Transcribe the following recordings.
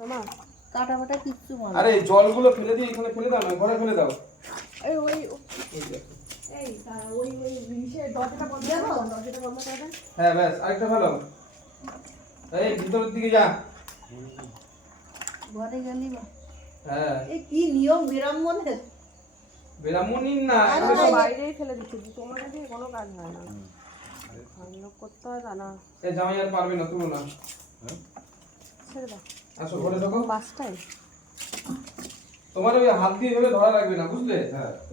মামা কাটা বাটা কিচ্ছু মনে আরে জলগুলো ফেলে দিয়ে এখানে ফেলে দাও না, ঘরে ফেলে দাও। এই ওই এই দেখো। এই ওই ইসে দরজাটা বন্ধ করো, দরজাটা বন্ধ করে দেন। হ্যাঁ ব্যাস, আরেকটা ফেলো। এই ভিতরের দিকে যা। ঘরে গেলি বা হ্যাঁ এই কি নিয়ম বিরামনের বেরামুনি না, আরে এগুলো সব- বাইরেই ফেলে দিচ্ছি, তোমার দিয়ে কোনো কাজ হয় না। রান্না করতে হয় তা না, এই জামাই আর পারবে না, তুলো না। ছেড়ে দাও। আসো ঘরে ঢোকো। বাসটাই তোমার ওই হাত দিয়ে ধরে ধরা লাগবে না, বুঝলে?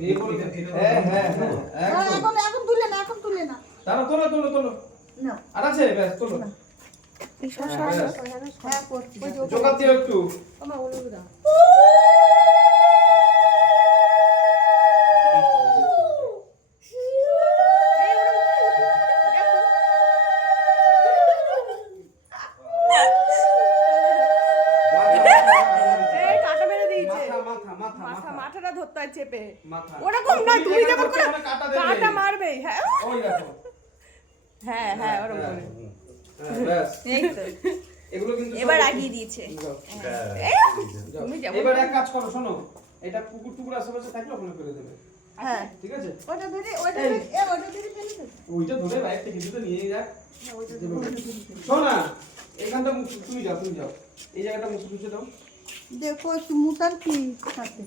এই করে হ্যাঁ হ্যাঁ হ্যাঁ একদম। এখন তুলে না, এখন তুলে না। দাঁড়া, তোলো তোলো তোলো। না আর আছে ব্যাস, তোলো। এই হ্যাঁ, শসা ব্যাস। হ্যাঁ করছি। জোগাড় দিও একটু। আমার অনুরোধ এই কাটা মেরে দিয়েছে, মাথা মাথা মাথা মাথা মাথা মাথাটা ধরতে হয় চেপে। মাথা। ওরকম না, তুমি যেমন করে কাটা দেবে। কাটা মারবেই। হ্যাঁ ওই দেখো। হ্যাঁ হ্যাঁ ওরকম করে। হ্যাঁ, ব্যাস। এই তো এগুলো কিন্তু সব এবার একটু- আগিয়ে দিয়েছে। যাও। যাও। তুমি যেমন এবার এক কাজ করো, শোনো, এটা পুকুর টুকুর আশেপাশে থাকলে ওখানে ফেলে দেবে, হ্যাঁ ঠিক আছে? ওটা ধরে ওটা এই। ধরে ওটা ধরে ফেলে দে। ওইটা ধরে বাইরে থেকে দুটো নিয়ে যাক। শোনো না, এখানটা তুমি যাও, তুমি যাও, এই জায়গাটা মুছে মুছে দাও। দেখো একটু মুতার কি থাকে